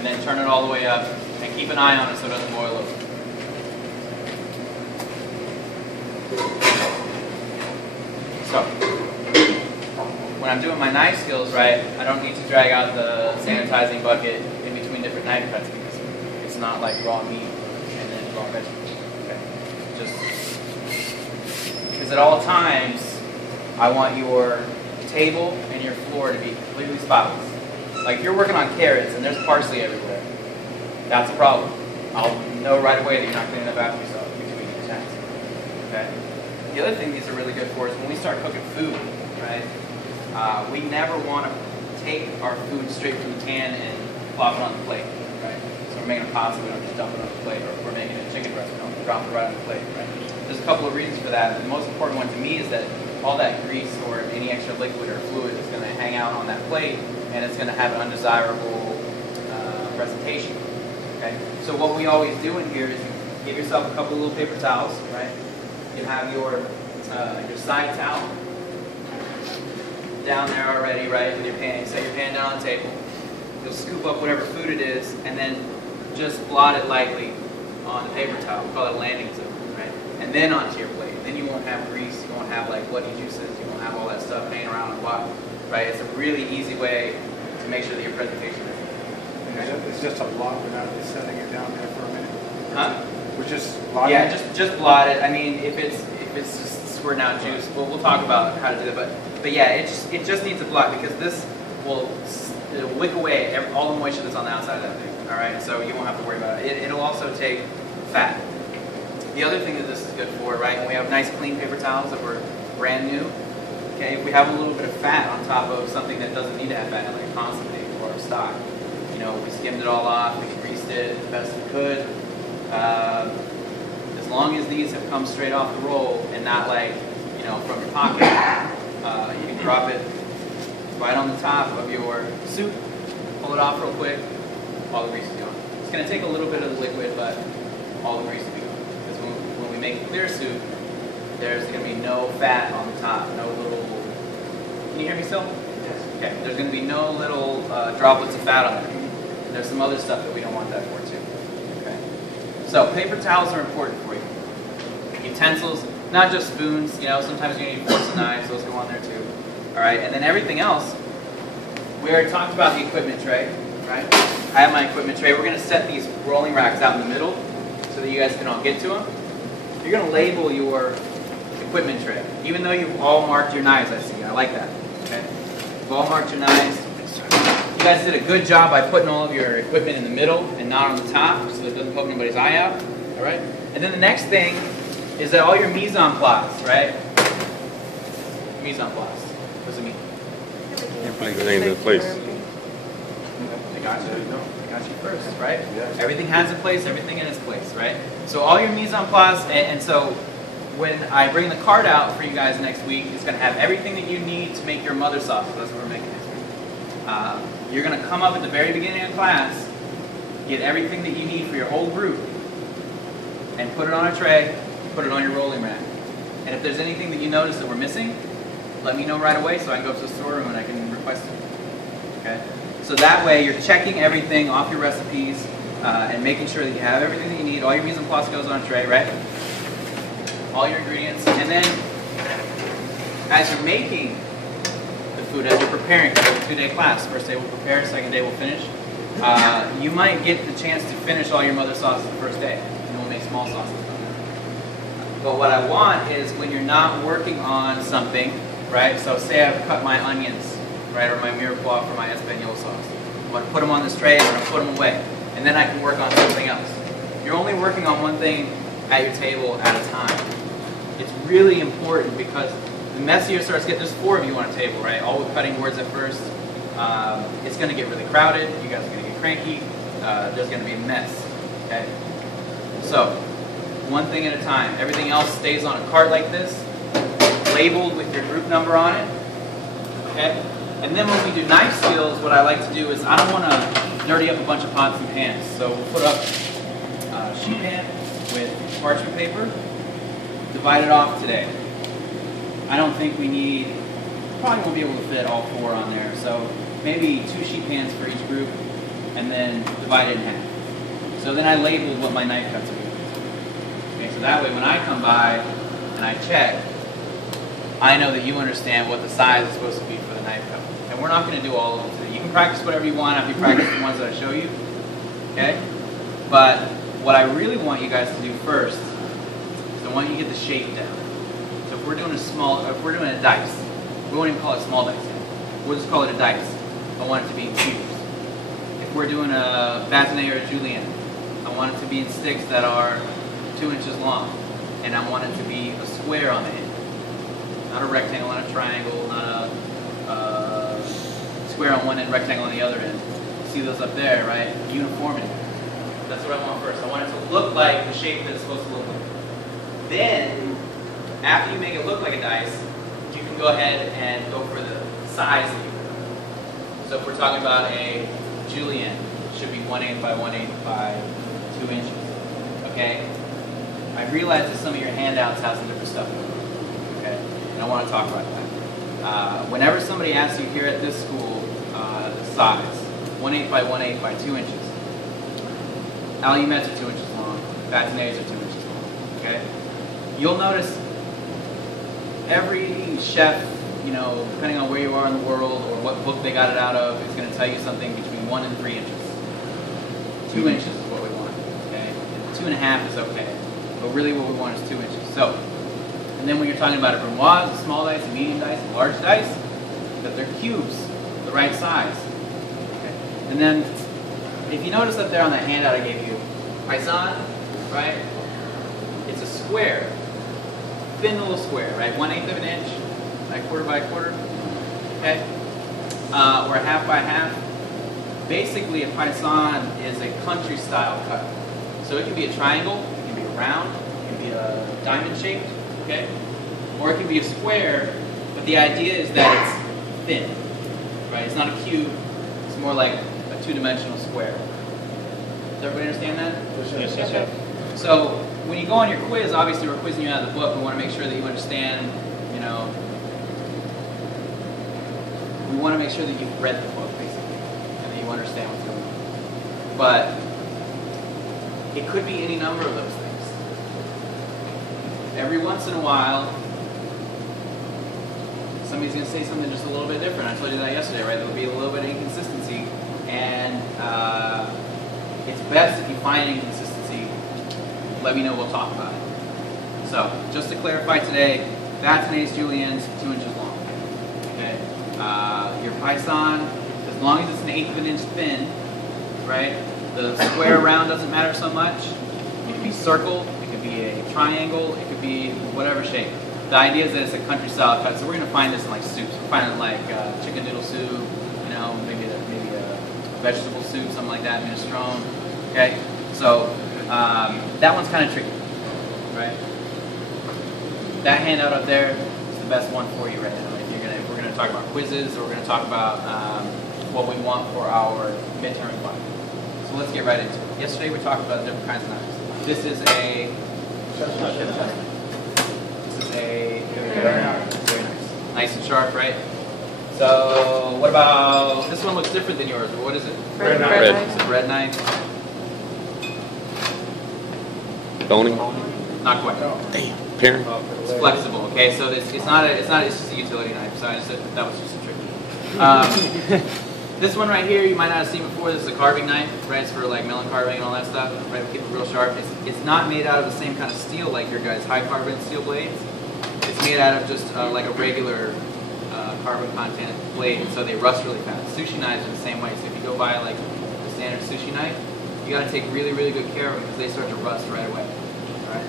and then turn it all the way up, and keep an eye on it so it doesn't boil over. So, when I'm doing my knife skills, right, I don't need to drag out the sanitizing bucket in between different knife cuts because it's not like raw meat and then raw vegetables. Okay, just because at all times I want your table and your floor to be completely spotless. Like if you're working on carrots and there's parsley everywhere, that's a problem. I'll know right away that you're not cleaning up after yourself between your attacks. Okay. The other thing these are really good for is when we start cooking food, right? We never want to take our food straight from the can and plop it on the plate, right? So we're making a pasta, we don't just dump it on the plate, or if we're making a chicken breast, we don't drop it right on the plate, right? There's a couple of reasons for that. The most important one to me is that all that grease or any extra liquid or fluid is going to hang out on that plate, and it's going to have an undesirable presentation. Okay. So what we always do in here is you give yourself a couple of little paper towels, right? You have your side towel down there already, right, with your pan. You set your pan down on the table. You'll scoop up whatever food it is, and then just blot it lightly on the paper towel. We call it a landing zone, right? And then onto your plate. Then you won't have grease. You won't have like bloody juices. You won't have all that stuff hanging around on the bottom, right? It's a really easy way to make sure that your presentation is. It's just a blot without just setting it down there for a minute. Huh? We're just blotting. Yeah, just blot it. I mean, if it's just squirting out juice, we'll talk about how to do that. But yeah, it just needs a blot because this it'll wick away all the moisture that's on the outside of that thing. All right, so you won't have to worry about it. It'll also take fat. The other thing that this is good for, right? We have nice clean paper towels that were brand new. Okay, if we have a little bit of fat on top of something that doesn't need to have fat, like consommé or stock, you know, we skimmed it all off, we greased it the best we could. As long as these have come straight off the roll and not like, you know, from your pocket, you can drop it right on the top of your soup, pull it off real quick, all the grease is gone. It's going to take a little bit of the liquid, but all the grease will be gone. Because when we make clear soup, there's going to be no fat on the top, no little, can you hear me still? Yes. Okay, there's going to be no little droplets of fat on there. There's some other stuff that we don't want that for too. Okay. So paper towels are important for you. Utensils, not just spoons, you know, sometimes you need forks and knives, those go on there too. Alright, and then everything else, we already talked about the equipment tray, right? I have my equipment tray. We're going to set these rolling racks out in the middle so that you guys can all get to them. You're going to label your equipment tray, even though you've all marked your knives, I see. I like that. Okay? You've all marked your knives. You guys did a good job by putting all of your equipment in the middle and not on the top so it doesn't poke anybody's eye out. Alright? And then the next thing is that all your mise en place, right? Mise en place. What does it mean? You put things in place. I got you. I got you first, right? Everything has a place, everything in its place, right? So all your mise en place, and so when I bring the card out for you guys next week, it's going to have everything that you need to make your mother sauce. That's what we're making next week. You're going to come up at the very beginning of class, get everything that you need for your whole group, and put it on a tray, put it on your rolling rack. And if there's anything that you notice that we're missing, let me know right away so I can go up to the storeroom and I can request it. Okay? So that way you're checking everything off your recipes and making sure that you have everything that you need. All your mise en place goes on a tray, right? All your ingredients. And then as you're making the food, as you're preparing for the 2-day class, first day we'll prepare, second day we'll finish, you might get the chance to finish all your mother sauces the first day. And we'll make small sauces. But what I want is when you're not working on something, right? So say I've cut my onions, right, or my mirepoix for my espagnole sauce. I'm going to put them on this tray, I'm going to put them away, and then I can work on something else. You're only working on one thing at your table at a time. It's really important because the messier it starts to get, there's 4 of you on a table, right? All with cutting boards at first. It's going to get really crowded. You guys are going to get cranky. There's going to be a mess. Okay. So one thing at a time. Everything else stays on a cart like this, labeled with your group number on it. Okay. And then when we do knife skills, what I like to do is I don't want to dirty up a bunch of pots and pans. So we'll put up a sheet pan with parchment paper, divide it off today. I don't think we need, probably won't be able to fit all 4 on there, so maybe 2 sheet pans for each group. and then divide it in half. So then I labeled what my knife cuts are. Okay, so that way when I come by and I check, I know that you understand what the size is supposed to be for the knife cut. And we're not going to do all of it today. You can practice whatever you want after you practice the ones that I show you. Okay? But what I really want you guys to do first is I want you to get the shape down. So if we're doing a dice, we won't even call it small dice yet. We'll just call it a dice. I want it to be in cubes. If we're doing a bâtonnet or a julienne, I want it to be in sticks that are 2 inches long. And I want it to be a square on the end. Not a rectangle, not a triangle, not a square on one end, rectangle on the other end. See those up there, right? Uniformity. That's what I want first. I want it to look like the shape that it's supposed to look like. Then, after you make it look like a dice, you can go ahead and go for the size that you want. So if we're talking about a julienne, it should be 1/8 by 1/8 by 2 inches. Okay? I realize that some of your handouts have some different stuff in them. Okay? And I want to talk about that. Whenever somebody asks you here at this school the size, 1/8 by 1/8 by 2 inches, alumets are 2 inches long, bâtonnets are 2 inches long. Okay? You'll notice every chef, you know, depending on where you are in the world or what book they got it out of, is going to tell you something between 1 and 3 inches. 2 inches is what we want. Okay? And 2.5 is okay. But really what we want is 2 inches. So, and then when you're talking about a brunoise, a small dice, a medium dice, a large dice, that they're cubes, the right size. Okay? And then, if you notice up there on that handout I gave you, paisan, right? It's a square, thin little square, right? 1/8 of an inch, like 1/4 by 1/4, okay? Or a 1/2 by 1/2. Basically, a paisan is a country style cut. So it can be a triangle, it can be a round, it can be a diamond shaped, okay? Or it can be a square, but the idea is that it's thin, right? It's not a cube, it's more like a two-dimensional square. Does everybody understand that? Yes. So when you go on your quiz, obviously we're quizzing you out of the book. We want to make sure that you understand, you know, we want to make sure that you've read the book, basically, and that you understand what's going on. But it could be any number of those things. Every once in a while, somebody's going to say something just a little bit different. I told you that yesterday, right? There'll be a little bit of inconsistency, and it's best if you find inconsistency, let me know, we'll talk about it. So, just to clarify today, bâtonnets, juliennes, 2 inches long. Okay? Your paisan, as long as it's 1/8 of an inch thin, right? The square round doesn't matter so much. It can be circle, it could be a triangle, it could be whatever shape. The idea is that it's a country style cut, so we're going to find this in like soups. We'll find it in like chicken noodle soup, you know, maybe a vegetable soup, something like that, minestrone. Okay, so that one's kind of tricky, right? That handout up there is the best one for you right now. If we're going to talk about quizzes, or we're going to talk about what we want for our midterm class. So let's get right into it. Yesterday we talked about different kinds of knives. This is a very nice. Nice and sharp, right? So what about, this one looks different than yours. What is it? Bread knife. It's a bread knife. Boning. Not quite. Damn. Paring. It's flexible. Okay, so it's just a utility knife. So that was just a trick. This one right here, you might not have seen before. This is a carving knife, right? It's for like melon carving and all that stuff, right? Keep it real sharp. It's not made out of the same kind of steel like your guys' high carbon steel blades. It's made out of just like a regular carbon content blade, so they rust really fast. Sushi knives are the same way. So if you go buy like the standard sushi knife, you got to take really, really good care of them because they start to rust right away. All right.